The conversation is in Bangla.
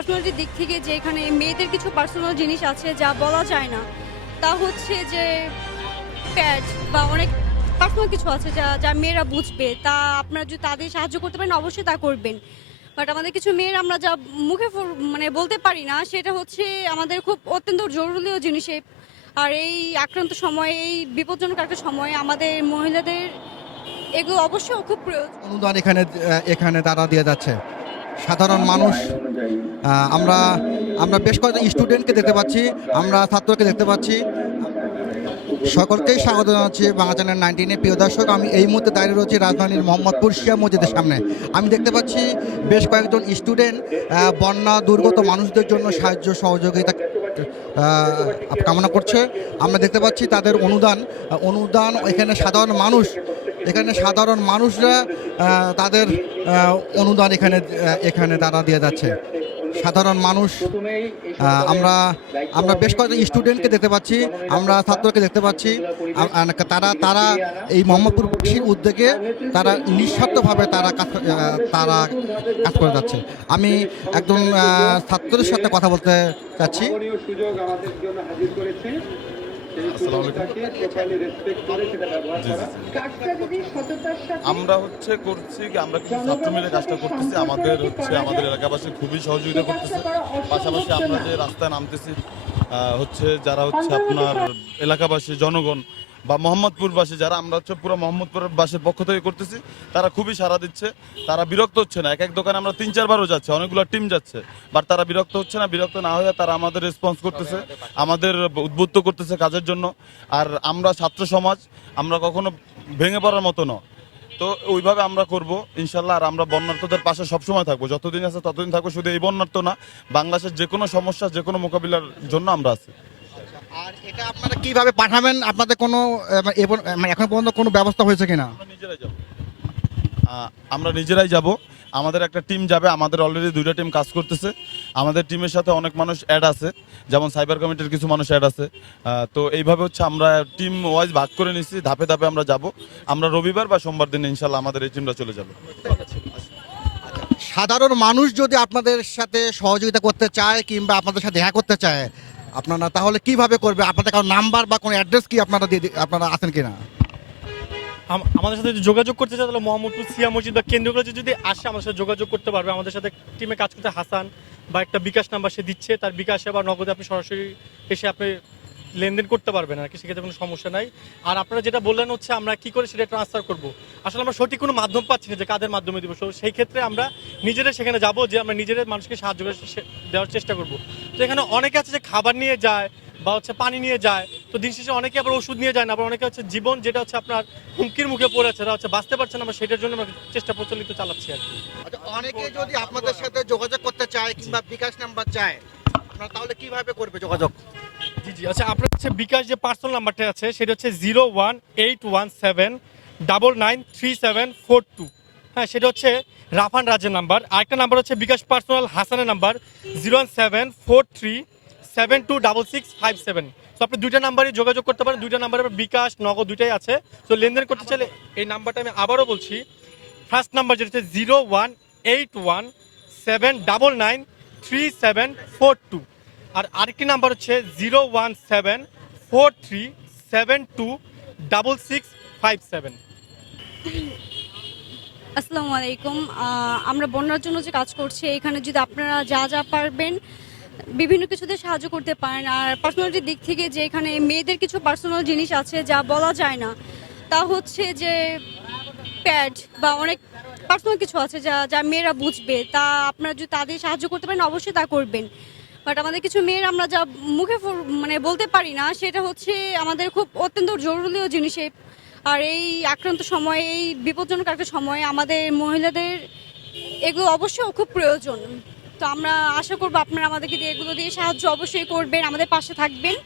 পার্সোনালিটির দিক থেকে যে এখানে মেয়েদের কিছু পার্সোনাল জিনিস আছে যা বলা যায় না, তা হচ্ছে যে প্যাড বা অনেক পার্সোনাল কিছু আছে যা যা মেয়েরা বুঝবে, তা আপনারা যদি তাদের সাহায্য করতে পারেন, অবশ্যই তা করবেন। বাট আমাদের কিছু মেয়ের আমরা যা মুখে মানে বলতে পারি না, সেটা হচ্ছে আমাদের খুব অত্যন্ত জরুরিও জিনিসে। আর এই আক্রান্ত সময়ে, এই বিপজ্জনক একটা সময়ে আমাদের মহিলাদের এগুলো অবশ্যই খুব প্রয়োজন। অনুদান এখানে এখানে তারা দিয়ে যাচ্ছে। সাধারণ মানুষ আমরা আমরা বেশ কয়েকজন স্টুডেন্টকে দেখতে পাচ্ছি, আমরা ছাত্রকে দেখতে পাচ্ছি। সকলকেই স্বাগত জানাচ্ছি বাংলা চ্যানেল নাইনটিনে প্রিয় দর্শক, আমি এই মুহূর্তে দাঁড়িয়ে রয়েছি রাজধানীর মোহাম্মদপুর শিয়া মসজিদের সামনে। আমি দেখতে পাচ্ছি বেশ কয়েকজন স্টুডেন্ট বন্যা, দুর্গত মানুষদের জন্য সাহায্য, সহযোগিতা কামনা করছে। আমরা দেখতে পাচ্ছি তাদের অনুদান অনুদান এখানে সাধারণ মানুষ এখানে সাধারণ মানুষরা তাদের অনুদান এখানে এখানে তারা দিয়ে যাচ্ছে। সাধারণ মানুষ আমরা আমরা বেশ কয়েকজন স্টুডেন্টকে দেখতে পাচ্ছি আমরা ছাত্রকে দেখতে পাচ্ছি তারা তারা এই মোহাম্মদপুরবাসীর উদ্যোগে তারা নিঃস্বার্থভাবে তারা কাজ তারা কাজ করে যাচ্ছে। আমি একজন আহ, ছাত্রের সাথে কথা বলতে চাচ্ছি। আমরা হচ্ছে করছি আমরা কিছু ছাত্র মিলে কাজটা করতেছি। আমাদের হচ্ছে, আমাদের এলাকাবাসী খুবই সহযোগিতা করতেছে। পাশাপাশি আমরা যে রাস্তায় নামতেছি হচ্ছে যারা হচ্ছে আপনার এলাকাবাসী, জনগণ বা মোহাম্মদপুরবাসী যারা, আমরা হচ্ছে পুরো মোহাম্মদপুরের বাসের পক্ষ থেকে করতেছি, তারা খুবই সাড়া দিচ্ছে, তারা বিরক্ত হচ্ছে না। এক এক দোকানে আমরা তিন চারবারও যাচ্ছে, অনেকগুলো টিম যাচ্ছে বাট তারা বিরক্ত হচ্ছে না, বিরক্ত না হয়ে তারা আমাদের রেসপন্স করতেছে, আমাদের উদ্বুদ্ধ করতেছে কাজের জন্য। আর আমরা ছাত্র সমাজ, আমরা কখনো ভেঙে পড়ার মতো না তো ওইভাবে আমরা করব, ইনশাল্লাহ, আর আমরা বন্যার্থদের পাশে সবসময় থাকব। যতদিন আছে ততদিন থাকব, শুধু এই বন্যার্থ না, বাংলাদেশের যে কোনো সমস্যা যে কোনো মোকাবিলার জন্য আমরা আছি। আর এটা আপনারা কীভাবে পাঠাবেন? আপনাদের কোনো মানে এখন পর্যন্ত কোনো ব্যবস্থা হয়েছে কিনা? আমরা নিজেরাই যাব। আমরা নিজেরাই যাব। আমাদের একটা টিম যাবে। আমাদের অলরেডি দুইটা টিম কাজ করতেছে। আমাদের টিমের সাথে অনেক মানুষ অ্যাড আছে। যেমন সাইবার কমিটির কিছু মানুষ অ্যাড আছে। তো এইভাবে হচ্ছে আমরা টিম ওয়াইজ ভাগ করে নিচ্ছি ধাপে ধাপে আমরা যাব। আমরা রবিবার বা সোমবার দিন ইনশাল্লাহ আমাদের এই টিমটা চলে যাবে। সাধারণ মানুষ যদি আপনাদের সাথে সহযোগিতা করতে চায় কিংবা আপনাদের সাথে দেখা করতে চায় আপনারা তাহলে কীভাবে করবে? আপনাদের কারও নাম্বার বা কোনো অ্যাড্রেস কি আপনারা দিয়ে আপনারা আছেন কিনা? আম- আমাদের সাথে যদি যোগাযোগ করতে চায়, তাহলে মোহাম্মদপুর সিয়া মসজিদ বা কেন্দ্রগুলো যদি আসে, আমাদের সাথে যোগাযোগ করতে পারবে। আমাদের সাথে টিমে কাজ করতে হাসান বা একটা বিকাশ নাম্বার সে দিচ্ছে। তার বিকাশে বা নগদে আপনি সরাসরি এসে আপনি লেনদেন করতে পারবেন আর কি, সেক্ষেত্রে কোনো সমস্যা নাই। আর আপনারা যেটা বললেন হচ্ছে, আমরা কি করে সেটা ট্রান্সফার করব? আসলে আমরা সঠিক কোনো মাধ্যম পাচ্ছি না যে কাদের মাধ্যমে দিব। সেই ক্ষেত্রে আমরা নিজেরা সেখানে যাব যে আমরা নিজেদের মানুষকে সাহায্য করে দেওয়ার চেষ্টা করব। তো এখানে অনেকে আছে যে খাবার নিয়ে যায় বা হচ্ছে পানি নিয়ে যায়, তো দিন শেষে অনেকে আবার ওষুধ নিয়ে যায় না, আবার অনেকে হচ্ছে জীবন যেটা হচ্ছে আপনার হুমকির মুখে পড়েছে তারা হচ্ছে বাঁচতে পারছে না, আমরা সেটার জন্য আমরা চেষ্টা প্রচলিত চালাচ্ছি আর কি। আচ্ছা অনেকে যদি আপনাদের সাথে যোগাযোগ করতে চায় কিংবা বিকাশ নাম্বার চায়, আপনারা তাহলে কীভাবে করবে যোগাযোগ? জি জি আচ্ছা আপনার হচ্ছে বিকাশ যে পার্সোনাল নাম্বারটা আছে, সেটা হচ্ছে zero one eight one seven double nine three seven four two হ্যাঁ সেটা হচ্ছে রাফান রাজের নাম্বার আরেকটা নাম্বার হচ্ছে বিকাশ পার্সোনাল হাসানের number zero one seven four three seven two double six five seven তো আপনি দুইটা নাম্বারই যোগাযোগ করতে পারেন, দুইটা নাম্বারে বিকাশ, নগদ দুইটাই আছে। তো লেনদেন করতে চাইলে এই নাম্বারটা আমি আবারও বলছি। ফার্স্ট নাম্বার যেটা হচ্ছে zero one eight one seven double nine three seven four two আর আরেকটি নাম্বার হচ্ছে zero one seven four three seven two double six five seven. আসসালামু আলাইকুম। আমরা বন্যার জন্য যে কাজ করছি, এখানে যদি আপনারা যা যা পারবেন, বিভিন্ন কিছুতে সাহায্য করতে পারেন। আর পার্সোনালিটির দিক থেকে যে এখানে মেয়েদের কিছু পার্সোনাল জিনিস আছে যা বলা যায় না, তা হচ্ছে যে প্যাড বা অনেক পার্সোনাল কিছু আছে যা যা মেয়েরা বুঝবে। তা আপনারা যদি তাদের সাহায্য করতে পারেন, অবশ্যই তা করবেন। বাট আমাদের কিছু মেয়ের আমরা যা মুখে মানে বলতে পারি না, সেটা হচ্ছে আমাদের খুব অত্যন্ত জরুরিও জিনিসে আর এই আক্রান্ত সময়ে, এই বিপজ্জনক একটা সময়ে আমাদের মহিলাদের এগুলো অবশ্যই খুব প্রয়োজন। তো আমরা আশা করব আপনারা আমাদেরকে দিয়ে এগুলো দিয়ে সাহায্য অবশ্যই করবেন, আমাদের পাশে থাকবেন।